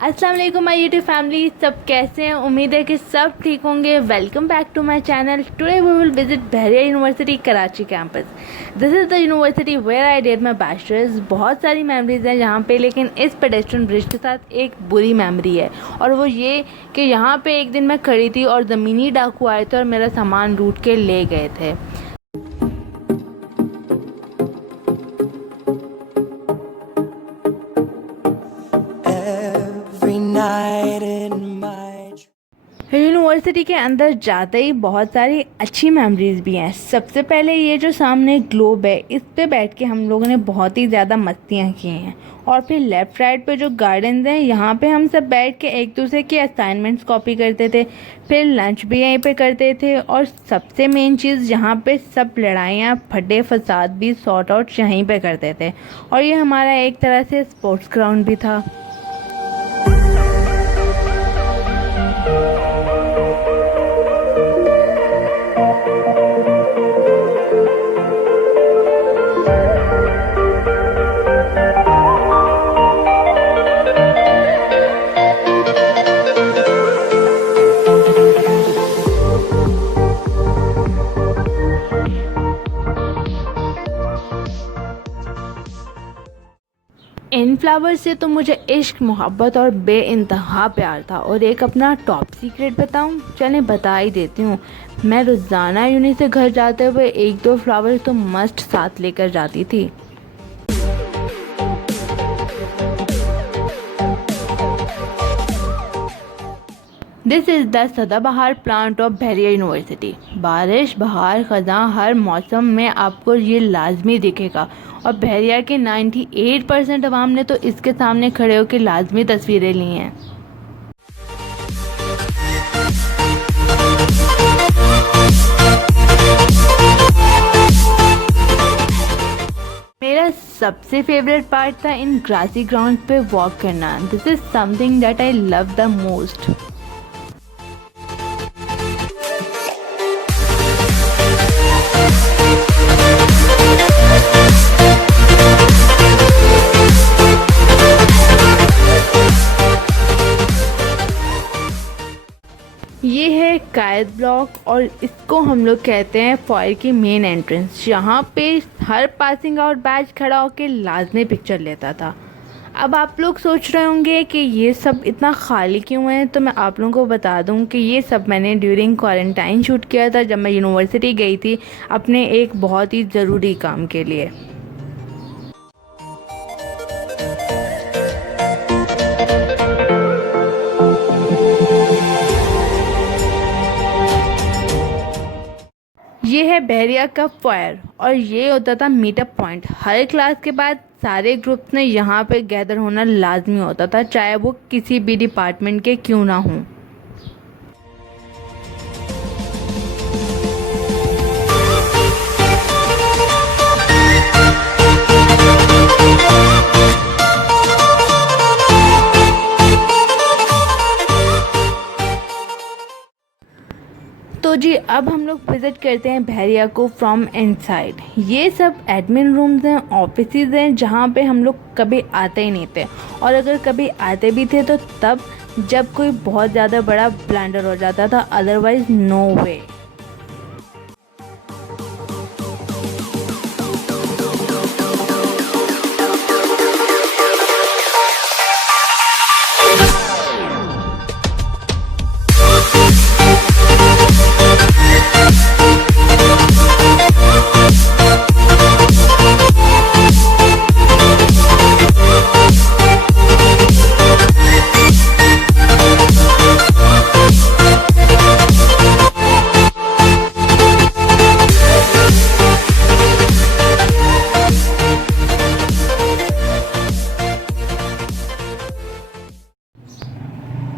अस्सलाम वालेकुम my YouTube family. सब कैसे हैं? उम्मीद है कि सब ठीक होंगे। Welcome back to my channel. Today we will visit Bahria university Karachi campus. This is the university where I did my bachelors. बहुत सारी मेमोरीज हैं यहाँ पे, लेकिन इस पेडेस्ट्रियन ब्रिज के साथ एक बुरी मेमोरी है, और वो ये कि यहाँ पे एक दिन मैं खड़ी थी और ज़मीनी डाकू आए थे और मेरा सामान लूट के ले गए थे। यूनिवर्सिटी के अंदर जाते ही बहुत सारी अच्छी मेमोरीज भी हैं। सबसे पहले ये जो सामने ग्लोब है, इस पे बैठ के हम लोगों ने बहुत ही ज़्यादा मस्तियाँ की हैं। और फिर लेफ़्ट राइट पे जो गार्डन्स हैं, यहाँ पे हम सब बैठ के एक दूसरे के असाइनमेंट्स कॉपी करते थे। फिर लंच भी यहीं पे करते थे, और सबसे मेन चीज़ यहाँ पे सब लड़ाइयाँ फटे फसाद भी सॉर्ट आउट यहीं पे करते थे। और ये हमारा एक तरह से स्पोर्ट्स ग्राउंड भी था। इन फ्लावर्स से तो मुझे इश्क, मोहब्बत और बेइंतहा प्यार था। और एक अपना टॉप सीक्रेट बताऊं? चलें बता ही देती हूँ। मैं रोज़ाना यूनी से घर जाते हुए एक दो फ्लावर्स तो मस्ट साथ लेकर जाती थी। दिस इज़ द सदाबहार प्लांट ऑफ बहरिया यूनिवर्सिटी। बारिश, बहार, ख़ज़ां, हर मौसम में आपको ये लाजमी दिखेगा। और बहरिया के 98% अवाम ने तो इसके सामने खड़े होकर लाजमी तस्वीरें ली हैं। मेरा सबसे फेवरेट पार्ट था इन ग्रासी ग्राउंड पे वॉक करना। This is something that I love the most. ये है कायद ब्लॉक, और इसको हम लोग कहते हैं फॉयर की मेन एंट्रेंस। यहाँ पे हर पासिंग आउट बैच खड़ा होकर लाजमी पिक्चर लेता था। अब आप लोग सोच रहे होंगे कि ये सब इतना खाली क्यों है, तो मैं आप लोगों को बता दूं कि ये सब मैंने ड्यूरिंग क्वारंटाइन शूट किया था, जब मैं यूनिवर्सिटी गई थी अपने एक बहुत ही ज़रूरी काम के लिए। ये है बहरिया का फायर, और ये होता था मीटअप पॉइंट। हर क्लास के बाद सारे ग्रुप्स ने यहाँ पे गैदर होना लाजमी होता था, चाहे वो किसी भी डिपार्टमेंट के क्यों ना हों। तो जी अब हम लोग विज़िट करते हैं बहरिया को फ्रॉम इनसाइड। ये सब एडमिन रूम्स हैं, ऑफिसेज हैं, जहाँ पे हम लोग कभी आते ही नहीं थे। और अगर कभी आते भी थे तो तब जब कोई बहुत ज़्यादा बड़ा ब्लंडर हो जाता था, otherwise no way.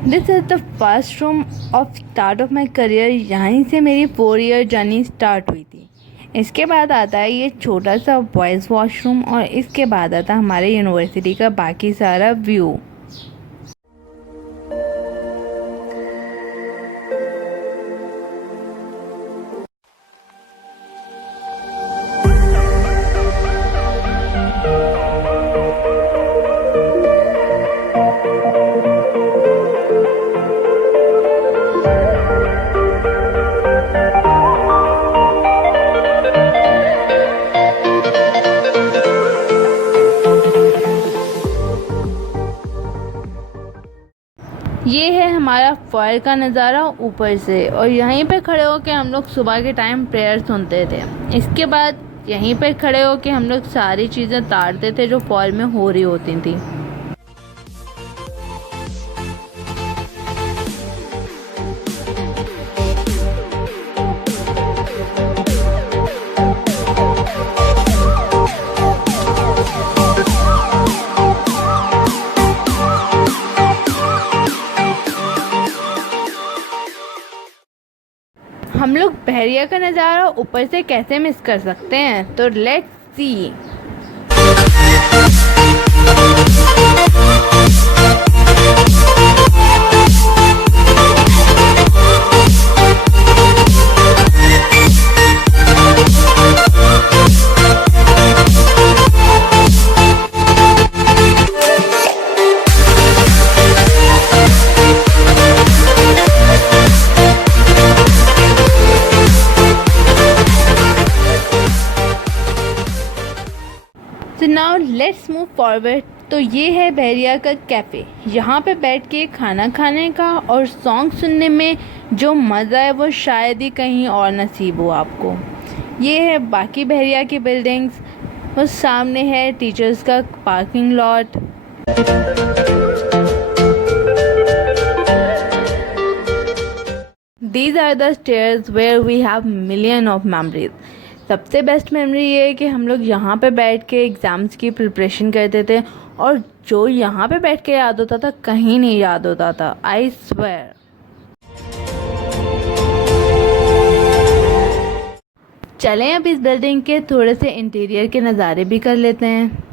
This is the first room of start of my career. यहीं से मेरी 4 ईयर जर्नी स्टार्ट हुई थी। इसके बाद आता है ये छोटा सा बॉयज़ वॉशरूम, और इसके बाद आता है हमारे यूनिवर्सिटी का बाकी सारा व्यू। ये है हमारा फॉयर का नज़ारा ऊपर से, और यहीं पे खड़े होकर हम लोग सुबह के टाइम प्रेयर सुनते थे। इसके बाद यहीं पे खड़े होकर हम लोग सारी चीज़ें तारते थे जो फॉल में हो रही होती थी। हम लोग बहरिया का नज़ारा ऊपर से कैसे मिस कर सकते हैं, तो लेट्स सी। तो नाउ लेट्स मूव फॉरवर्ड। तो ये है बहरिया का कैफ़े। यहाँ पे बैठ के खाना खाने का और सॉन्ग सुनने में जो मज़ा है वो शायद ही कहीं और नसीब हो आपको। ये है बाकी बहरिया की बिल्डिंग्स। उस सामने है टीचर्स का parking lot. These are the stairs where we have million of memories. सबसे बेस्ट मेमोरी ये है कि हम लोग यहाँ पे बैठ के एग्ज़ाम्स की प्रिपरेशन करते थे, और जो यहाँ पे बैठ के याद होता था कहीं नहीं याद होता था, आई स्वेयर। चलें अब इस बिल्डिंग के थोड़े से इंटीरियर के नज़ारे भी कर लेते हैं।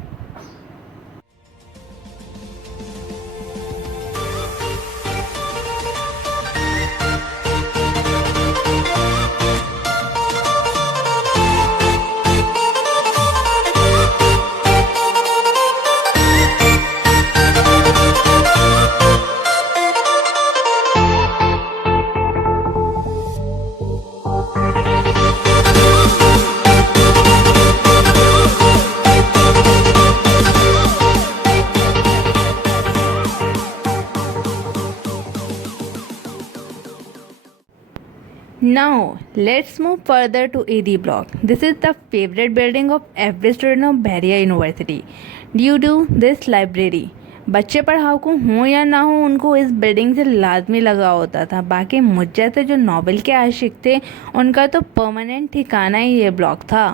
Now let's move further to AD block. This is the favorite building of every student of Bahria University due to this library. बच्चे पढ़ाकू हों या ना हो, उनको इस बिल्डिंग से लाजमी लगा होता था। बाकी मुझ जैसे जो नॉवेल के आशिक थे उनका तो परमानेंट ठिकाना ही ये ब्लॉक था।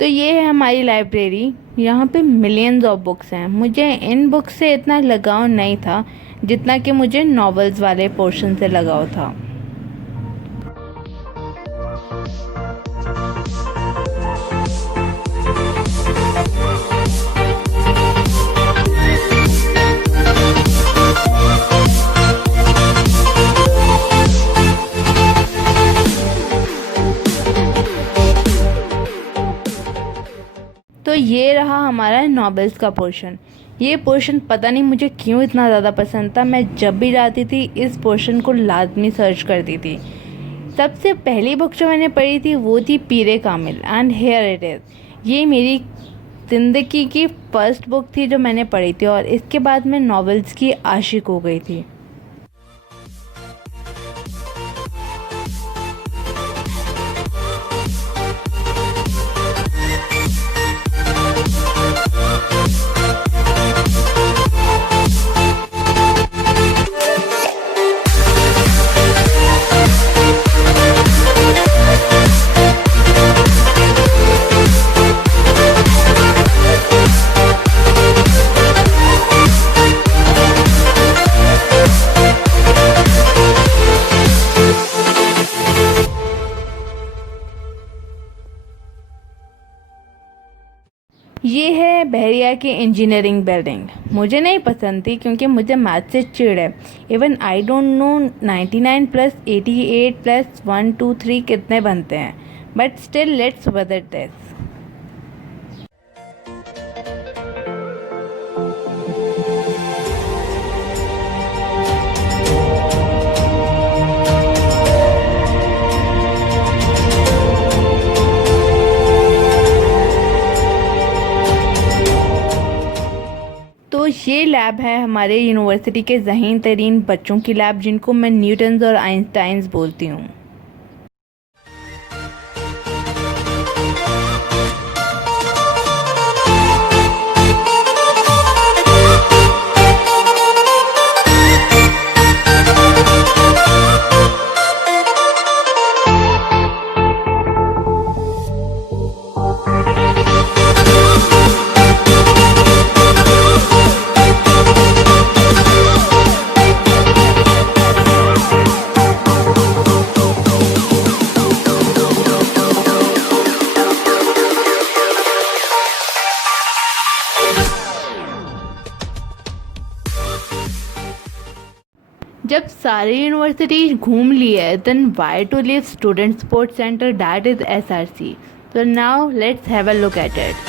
तो ये है हमारी लाइब्रेरी। यहाँ पे मिलियंस ऑफ बुक्स हैं। मुझे इन बुक्स से इतना लगाव नहीं था जितना कि मुझे नॉवेल्स वाले पोर्शन से लगाव था। तो ये रहा हमारा नॉवेल्स का पोर्शन। ये पोर्शन पता नहीं मुझे क्यों इतना ज़्यादा पसंद था। मैं जब भी जाती थी इस पोर्शन को लाजमी सर्च करती थी। सबसे पहली बुक जो मैंने पढ़ी थी वो थी पीरे कामिल, एंड हियर इट इज़। ये मेरी ज़िंदगी की फ़र्स्ट बुक थी जो मैंने पढ़ी थी, और इसके बाद मैं नॉवेल्स की आशिक हो गई थी। ये है बहरिया की इंजीनियरिंग बिल्डिंग। मुझे नहीं पसंद थी क्योंकि मुझे मैथ से चिढ़ है। Even I don't know 99 plus 88 plus 1 2 3 कितने बनते हैं, but still let's visit this. तो ये लैब है हमारे यूनिवर्सिटी के ज़हीन तरीन बच्चों की लैब, जिनको मैं न्यूटन्स और आइंस्टाइन्स बोलती हूँ। जब सारी यूनिवर्सिटी घूम ली है, then why to leave student sports centre, that is SRC। So now let's have a look at it.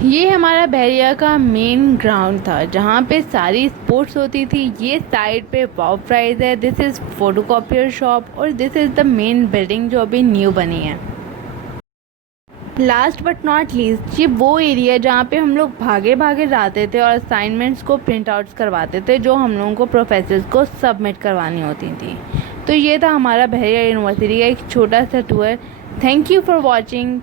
ये हमारा बहरिया का मेन ग्राउंड था जहाँ पे सारी स्पोर्ट्स होती थी। ये साइड पे पॉप प्राइज है, दिस इज़ फोटोकॉपियर शॉप, और this is the main building जो अभी न्यू बनी है। लास्ट बट नॉट लीस्ट, ये वो एरिया जहाँ पे हम लोग भागे भागे जाते थे और असाइनमेंट्स को प्रिंट आउट्स करवाते थे जो हम लोगों को प्रोफेसर्स को सबमिट करवानी होती थी। तो ये था हमारा बहरिया यूनिवर्सिटी का एक छोटा सा tour. Thank you for watching.